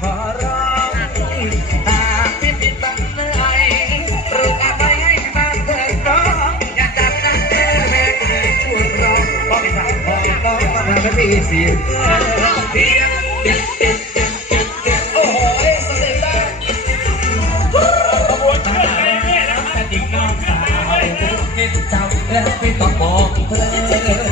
ขอร้องหากที่ผิดบังเมื่อไหร่รูกอภัยให้มาเกิดน้องอย่าจับนักเตะแม่กูชวนร้องเพราะไม่ทำของน้องมาทำกันดีสิเพียงเด็กเด็กเด็กเด็กโอ้โหสเตตาขบวนเคลื่อนไปเรื่อยนะแต่ดิ่งน้องสาวเด็กจำแล้วไม่ต้องบอกเธอ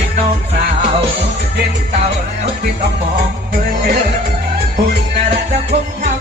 รักสติน้องสาวเห็นเต่าแล้วพี่ต้องมองเพื่อคุณน่าจะคงทำ